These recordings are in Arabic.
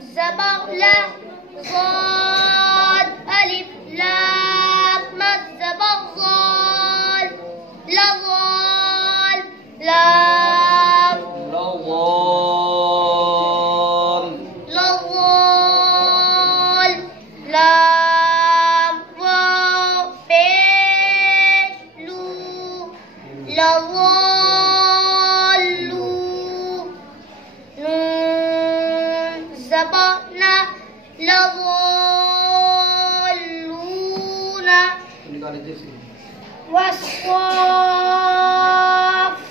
زبر لا ضاد ألف لام مد زبر ضال لضال لام لضال لام واو بيلو لضالوا نون زبرنا لضالون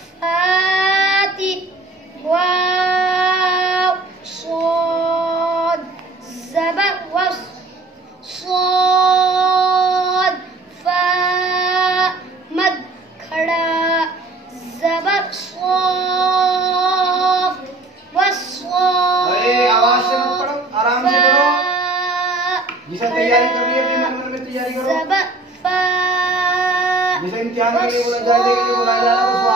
والصافات واو صاد زبر والصاد فاء مد खड़ा زبر صاف والصاد आवाज से मत पढ़ो, आराम से पढ़ो। जिसे तैयारी करनी है अपने मन में तैयारी करो। زبر فاء जिसे इम्तिहान के लिए बोला जाए, बोला जा रहा है उसको